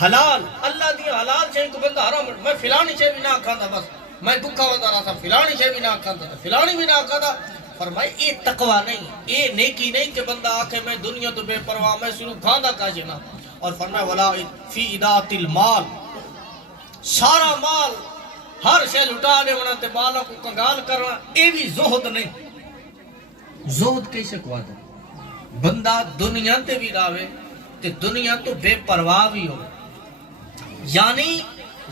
حلال اللہ دی حلال شے کو بندہ حرام میں فلانی شے بھی نہ کھاندا بس میں بھوکا ہوتا رہا تھا فلانی شے بھی نہ کھاندا تھا فلانی بھی نہ کھاندا فرمائے یہ تقوی نہیں یہ نیکی نہیں کہ بندہ آکھے میں دنیا تو بے پرواہ میں شروع کھاندا کاجے نہ اور فرمائے ولا فی اضاعت المال سارا مال ہر شے لٹا دے ونا تے بالا کو کنگال کرنا یہ بھی زہد نہیں زہد کیسے کہتا بندہ دنیا تے بھی راوے تے دنیا تو بے پرواہ بھی ہو یعنی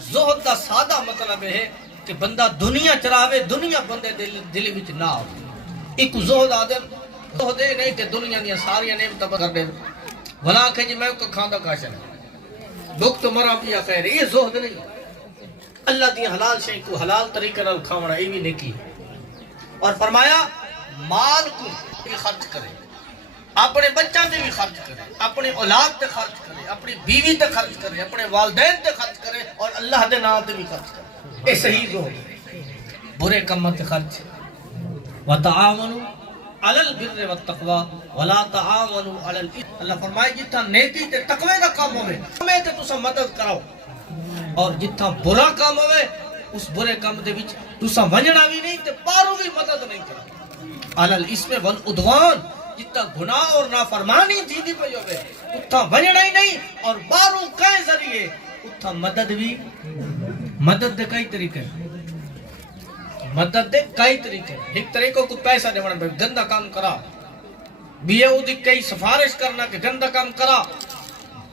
زہد کا سادہ مطلب ہے کہ بندہ دنیا چراوے دنیا بندے دل وچ نہ ہو ایک زہد آدم زہد نہیں تے دنیا دیا ساری نعمتاں کر دے بھلا کہ جی میں کو کھاندا کاشن بھوک تو مرا پیا خیر یہ زہد نہیں اللہ دی حلال شے کو حلال طریقے نال کھاونا یہ بھی نیکی اور فرمایا مال کو بھی خرچ کرے اپنے بچہ تے بھی خرچ کرے اپنی اولاد تے خرچ کرے اپنی بیوی تے خرچ کرے اپنے والدین تے خرچ کرے اور اللہ دے نام تے بھی خرچ کرے اے صحیح زہد برے کام تے خرچ وتعاونوا علی البر والتقوی ولا تعاونوا علی الاثم اللہ فرمائے جتنا نیکی تے تقوی دا کام ہوے میں تے تساں مدد کراؤ اور جتنا برا کام ہوئے اس برے کام دے وچ تساں ونجنا بھی نہیں تے پارو بھی مدد نہیں کرا علی الاسم والعدوان جتنا گناہ اور نافرمانی تھی پئی ہوئے اتنا ونجنا ہی نہیں اور باروں کئے ذریعے اتنا مدد بھی مدد دے کئی طریقے مدد دے کئی طریقے ایک طریقہ کو پیسہ دے بڑا گندہ کام کرا بھی او دی کئی سفارش کرنا کہ گندہ کام کرا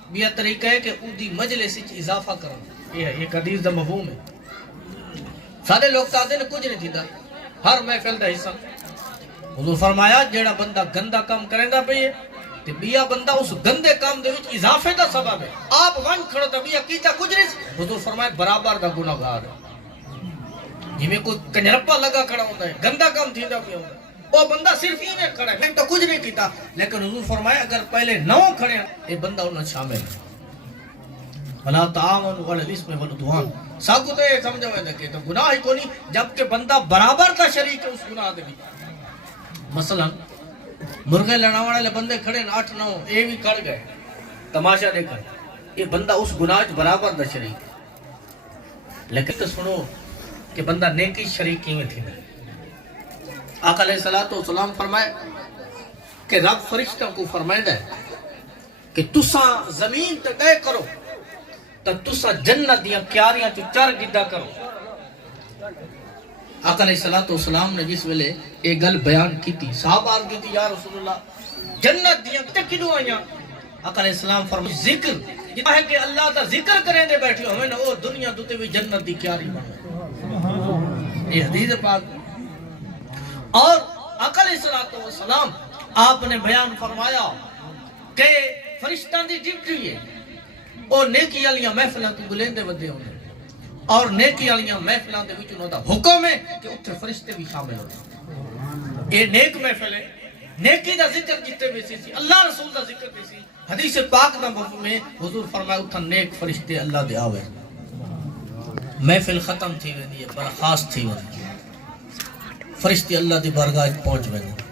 بھی طریقہ ہے کہ او دی مجلس وچ اضافہ کرنا یہ ایک حدیث دا مفہوم ہے سارے لوگ کہتے ہیں کچھ نہیں تھیدا ہر محفل دا حصہ حضور فرمایا جیڑا بندہ گندہ کام کریں گا پہ تے بیا بندہ اس گندے کام دے وچ اضافے دا سبب ہے آپ ون کھڑو تے بیا کیتا کچھ نہیں حضور فرمایا برابر دا گناہگار ہے جی میں کوئی کنجرپا لگا کھڑا ہوتا ہے گندہ کام تھیندا پیا ہوندا وہ بندہ صرف ہی میں کھڑا ہے میں تو کچھ نہیں کیتا لیکن حضور فرمایا اگر پہلے نو کھڑے یہ بندہ انہاں شامل ہے ولا تعاونوا علی الاثم والعدوان ساکو تے سمجھو ہے کہ تو گناہ ہی کوئی نہیں جبکہ بندہ برابر دا شریک ہے اس گناہ دے وچ مثلا مرغے لڑا والے بندے کھڑے 8-9 یہ بھی کڑ گئے تماشا دیکھا یہ بندہ اس گناہ برابر دا شریک ہے لیکن تو سنو کہ بندہ نیکی شریک میں تھی آقا علیہ السلام فرمائے کہ رب فرشتوں کو فرمائے ہے کہ تساں زمین تے گئے کرو تو تساں جنت دیاں کیاریاں چ چر گدا کرو آقا علیہ السلام نے جس ویلے ایک گل بیان کی تھی صحابہ عرض کی تھی یا رسول اللہ جنت دیاں تے کدوں آئیاں آقا علیہ السلام فرمائے ذکر جتا ہے کہ اللہ دا ذکر کریں دے بیٹھے ہمیں نہ وہ دنیا دوتے بھی جنت دی کیاری بنے یہ حدیث پاک اور آقا علیہ السلام آپ نے بیان فرمایا کہ فرشتہ دی ڈیوٹی ہے اور نیکی والیاں محفلاں کو گلیندے ودے ہونے اور نیکی والیاں محفلاں دے وچ انہاں دا حکم ہے کہ اتھے فرشتے بھی شامل ہو یہ نیک محفل ہے نیکی دا ذکر جتے بھی سی اللہ رسول دا ذکر بھی سی حدیث پاک دا مفہوم ہے حضور فرمایا اتھا نیک فرشتے اللہ دے آوے محفل ختم تھی ویندی ہے برخاست تھی ویندی فرشتے اللہ دی بارگاہ پہنچ ویندے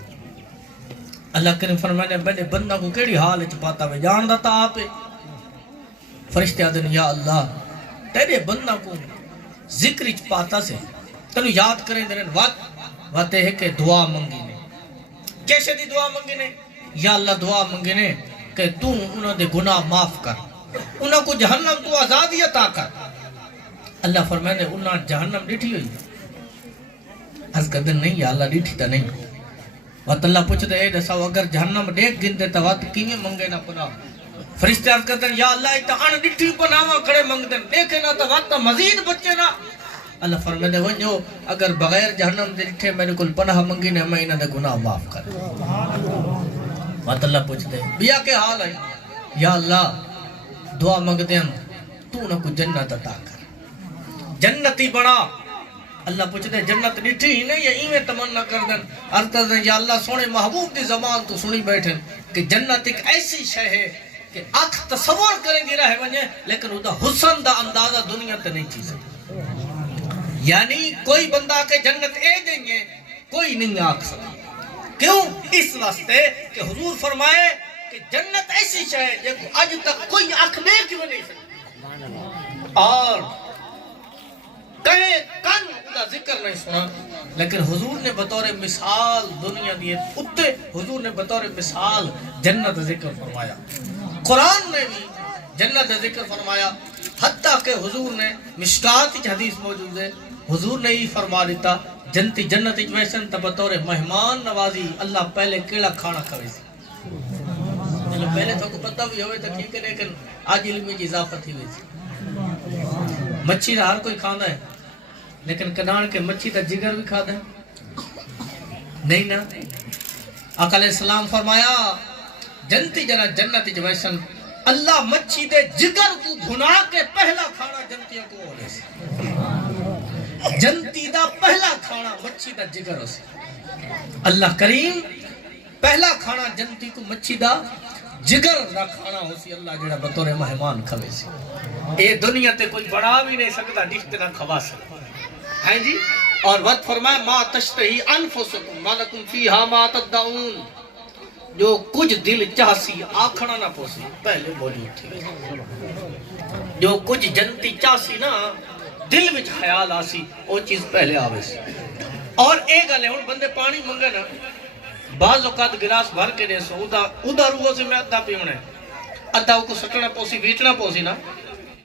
اللہ کریم فرمانے بڑے بندہ کو کیڑی حال وچ پاتا وے جان دا تا آپ فرشتے آدھن یا اللہ تیرے بندہ کو ذکر اچ پاتا سے تنو یاد کریں درن وقت ہے کہ دعا منگی نے کیسے دی دعا منگی نے یا اللہ دعا منگی نے کہ تو انہوں دے گناہ معاف کر انہوں کو جہنم تو آزادی عطا کر اللہ فرمائے دے انہوں جہنم ڈیٹھی ہوئی عرض کر دن نہیں یا اللہ ڈیٹھی تا نہیں وقت اللہ پوچھ دے اے دساو اگر جہنم دیکھ گن دے تا وقت کیویں منگے نہ پناہ فرشتے عرض کرتے ہیں یا اللہ ایتا ان ڈٹھی پناہاں کھڑے منگتے ہیں دیکھے نہ تا وقت مزید بچے نہ اللہ فرمائے دے ونجو اگر بغیر جہنم دے ڈٹھے میرے کل پناہ منگی نے میں انہاں دے گناہ معاف کر وقت اللہ پوچھ دے بیا کے حال ہے یا اللہ دعا منگتے ہیں تو نہ کو جنت عطا کر جنتی بنا اللہ پوچھ دے جنت ڈٹھی ہی نہیں ہے ایویں تمنا کر دیں عرض کر دیں یا اللہ سونے محبوب دی زبان تو سنی بیٹھیں کہ جنت ایک ایسی شے ہے کہ آنکھ تصور کریں گی رہے ونجے لیکن وہ دا حسن دا اندازہ دنیا تے نہیں چیز ہے یعنی کوئی بندہ کے جنت اے دیں گے کوئی نہیں آنکھ سکتا کیوں اس واسطے کہ حضور فرمائے کہ جنت ایسی شے ہے جب آج تک کوئی آنکھ دیکھ بھی نہیں سکتا اور کہیں کن دا ذکر نہیں سنا، لیکن حضور نے بطور مثال دنیا دیئے اتے حضور نے بطور مثال جنت ذکر فرمایا، قرآن نے بھی جنت ذکر فرمایا، حتیٰ کہ حضور نے مشکات کی حدیث موجود ہے، حضور نے ہی فرما دیتا جنتی جنت ویسن تا بطور مہمان نوازی اللہ پہلے کیڑا کھانا کھوے سی، پہلے تو کو پتہ بھی ہوئے تک ٹھیک ہے، لیکن آج علمی کی اضافت ہی ہوئی سی۔ مچھی دا ہر کوئی کھانا ہے، لیکن کنان کے مچھی دا جگر بھی کھانا ہے نہیں نا۔ آقا علیہ السلام فرمایا جنتی جنا جنت ویسن اللہ مچھی دے جگر کو بھنا کے پہلا کھانا جنتیوں کو ہو سی، جنتی دا پہلا کھانا مچھی دا جگر ہو سی۔ اللہ کریم پہلا کھانا جنتی کو مچھی دا جگر دا کھانا ہو سی، اللہ جڑا بطور مہمان کھوے سی۔ اے دنیا تے کوئی بڑا بھی نہیں سکتا ڈشت نہ کھوا سکتا ہے جی۔ اور وقت فرمائے ما تشتہی انفسکم ما لکم فیہا ما تدعون، جو کچھ دل چاہسی آکھنا نہ پوسی پہلے موجود تھی، جو کچھ جنتی چاہسی نا دل وچ خیال آسی وہ چیز پہلے آوے سی۔ اور ایک گلے ہون بندے پانی منگے نا، بعض اوقات گلاس بھر کے دے سو ادھا روح سے میں ادھا پیونے ادھا کو سٹنا پوسی بیٹنا پوسی نا،